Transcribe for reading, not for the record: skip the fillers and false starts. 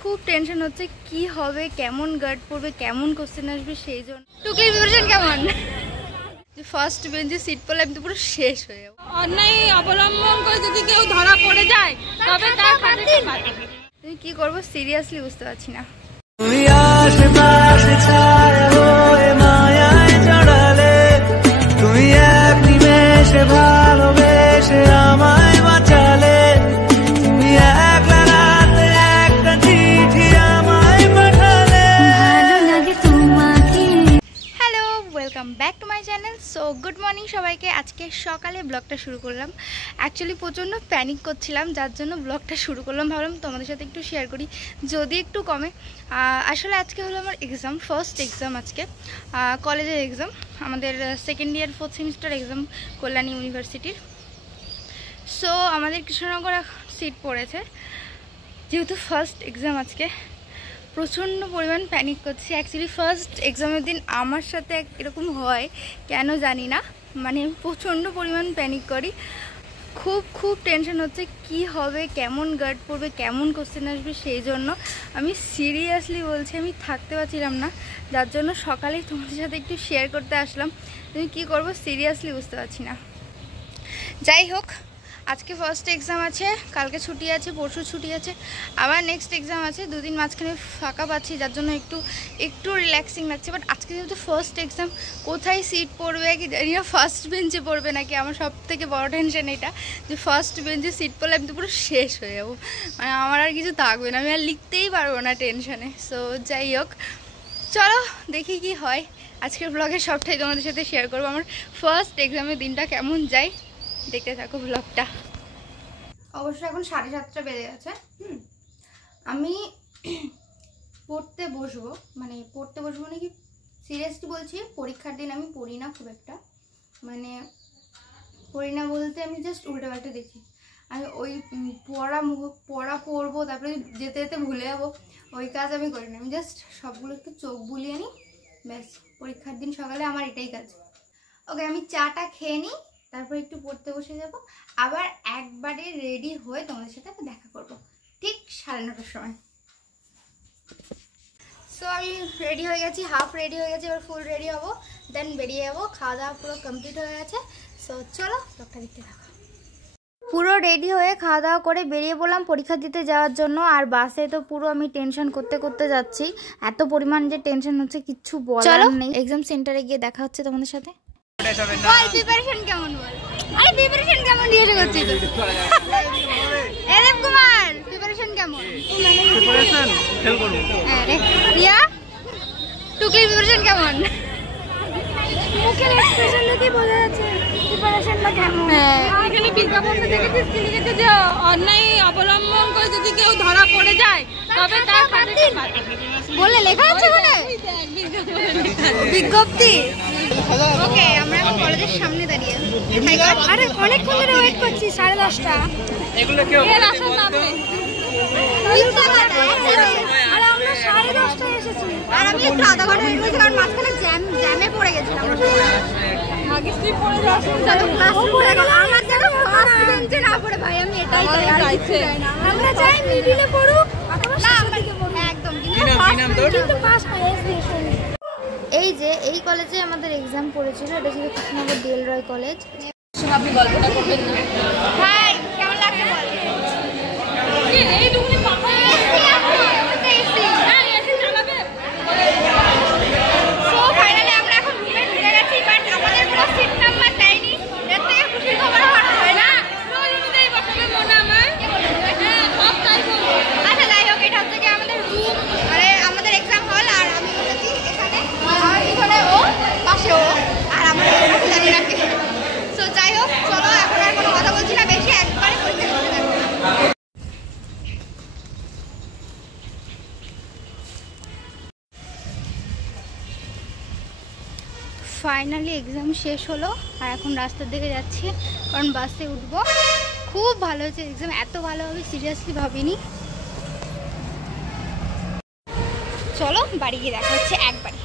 খুব টেনশন হচ্ছে কি হবে, কেমন গার্ড পড়বে, কেমন কোশ্চেন আসবে, সেই জন্য টুকির প্রিপারেশন কেমন? ফার্স্ট বেঞ্চে সিট পেলে আমি তো পুরো শেষ হয়ে যাবো। অন্যায় অবলম্বন করে যদি কেউ ধরা পড়ে যায় তবে তার ফাঁসি পাবে। তুমি কি করবো সিরিয়াসলি বুঝতে পারছি না। তুমি এক নিমেষে ভালোবেসে আমায় বাঁচালে, তুমি একলা রাতে একটা চিঠি আমায় পাঠালে। Hello, welcome back to my channel. So good morning সবাইকে। আজকে সকালে ব্লগটা শুরু করলাম। অ্যাকচুয়ালি প্রচণ্ড প্যানিক করছিলাম, যার জন্য ব্লগটা শুরু করলাম। ভাবলাম তোমাদের সাথে একটু শেয়ার করি, যদি একটু কমে। আসলে আজকে হলো আমার এক্সাম, ফার্স্ট এক্সাম আজকে, কলেজের এক্সাম, আমাদের second year 4th semester exam Kalyani ইউনিভার্সিটির। সো আমাদের কৃষ্ণনগর সিট পড়েছে, যেহেতু ফার্স্ট এক্সাম আজকে প্রচণ্ড পরিমাণ প্যানিক করছি। অ্যাকচুয়ালি ফার্স্ট এক্সামের দিন আমার সাথে এরকম হয় কেন জানি না, মানে প্রচণ্ড পরিমাণ প্যানিক করি। খুব টেনশন হচ্ছে কি হবে, কেমন গার্ড পড়বে, কেমন কোশ্চেন আসবে, সেই জন্য আমি সিরিয়াসলি বলছি আমি থাকতে পারছিলাম না, যার জন্য সকালেই তোমাদের সাথে একটু শেয়ার করতে আসলাম। তুমি কি করবো সিরিয়াসলি বুঝতে পারছি না। যাই হোক, আজকে ফার্স্ট এক্সাম আছে, কালকে ছুটি আছে, পরশু ছুটি আছে, আবার নেক্সট এক্সাম আছে, দুদিন মাঝখানে ফাঁকা পাচ্ছি, যার জন্য একটু রিল্যাক্সিং লাগছে। বাট আজকে যেহেতু ফার্স্ট এক্সাম, কোথায় সিট পড়বে কি জানি না, ফার্স্ট বেঞ্চে পড়বে নাকি, আমার সব থেকে বড় টেনশন এটা যে ফার্স্ট বেঞ্চে সিট পড়লে আমি তো পুরো শেষ হয়ে যাবো, মানে আমার আর কিছু থাকবে না, আমি আর লিখতেই পারবো না টেনশনে। সো যাই হোক, চলো দেখি কি হয়। আজকের ব্লগে সবটাই তোমাদের সাথে শেয়ার করবো, আমার ফার্স্ট এক্সামের দিনটা কেমন যায়, দেখতে থাকো ব্লগটা। অবশ্য এখন 7:30 বেজে গেছে। আমি পড়তে বসবো মানে কি সিরিয়াসলি বলছি, পরীক্ষার দিন আমি পড়ি না খুব একটা, মানে পড়ি না বলতে আমি জাস্ট উল্টোপাল্টা দেখি। আমি ওই পড়া পড়বো, তারপরে যেতে যেতে ভুলে যাবো, ওই কাজ আমি করি না। আমি জাস্ট সবগুলো একটু চোখ বুলিয়ে নিই, ব্যাস। পরীক্ষার দিন সকালে আমার এটাই কাজ। ওকে, আমি চাটা খেয়ে নিই, তারপর একটু পড়তে বসে যাব, আবার একবারে রেডি হয়ে তোমাদের সাথে দেখা করব ঠিক 9:30টার সময়। সো আমি রেডি হয়ে গেছি, হাফ রেডি হয়ে গেছি, এবার ফুল রেডি হব, দেন বেরিয়ে যাবো। খাওয়া দাওয়া পুরো কমপ্লিট হয়ে গেছে। সো চলো ব্লগটা দেখতে থাকো। পুরো রেডি হয়ে খাওয়া দাওয়া করে বেরিয়ে পড়লাম পরীক্ষা দিতে যাওয়ার জন্য। আর বাসে তো পুরো আমি টেনশন করতে যাচ্ছি, এত পরিমাণ যে টেনশন হচ্ছে কিচ্ছু বলার নেই। এক্সাম সেন্টারে গিয়ে দেখা হচ্ছে তোমাদের সাথে। বল প্রিপারেশন কেমন, বল। আরে প্রিপারেশন কেমন জিজ্ঞাসা করছিস তো? এরব কুমার প্রিপারেশন কেমন? প্রিপারেশন ফেল করব। আরে রিয়া টুকির প্রিপারেশন কেমন? মুখের এক্সপ্রেশন দেখে বোঝা যাচ্ছে প্রিপারেশনটা কেমন। এখানে বিজ্ঞাপনটা দেখেছিস কি লিখেছে যে অন্যায় অবলম্বন করে যদি কেউ ধরা পড়ে যায় তবে তার ফাঁসি পাবে বলে লেখা আছে ওখানে বিজ্ঞপ্তি। ওকে, আমরা এখন কলেজের সামনে দাঁড়িয়ে। আরে অনেকক্ষণ ধরে ওয়েট করছি, 10:30টা। এগুলো কেউ এর আসল নাম নেই। আর আমরা 10:30টায় এসেছি, আর আমি একটু আধা ঘন্টা ওয়েট করছি, কারণ মাঝখানে জ্যামে পড়ে গেছিলাম। আগে তুই পড়ে যাস, আমার যেন ফার্স্ট বেঞ্চে না পড়ে ভাই, আমি এটাই চাই। আমরা চাই মিডিলে পড়ুক, না একদম, কিন্তু পাস হয়। এই যে এই কলেজে আমাদের এক্সাম পড়েছিল, এটা ছিল কৃষ্ণনগর ডিএল রয় কলেজ। আপনি গল্পটা করবেন না ভাই কেমন লাগছে বল? এইটুকুনি পাখা এসে চালাবে। সো ফাইনালি আমরা এখন রুমে ঢুকে গেছি, বাট আমাদের কোনো সিট নাম্বার দেয়নি। এর থেকে খুশির খবর হয় না, রোলটাই বসাবে মনে আমার। হ্যাঁ, সব তাই বলবো। আচ্ছা যাই হোক, এটা হচ্ছে কি আমাদের রুম, মানে আমাদের এক্সাম হল। আর আমি বলেছি এখানে, আমার পিছনে ও, পাশে ও, আর আমার কাছে জানি না কে। সো যাই হোক, চলো এখন আর কোনো কথা বলছি না বেশি, একবারে পরীক্ষা করতে থাকবো। ফাইনালি এক্সাম শেষ হলো, আর এখন রাস্তার দিকে যাচ্ছি, কারণ বাসে উঠবো। খুব ভালো হয়েছে এক্সাম, এত ভালো হবে সিরিয়াসলি ভাবিনি। চলো বাড়ি গিয়ে দেখা হচ্ছে একবারে।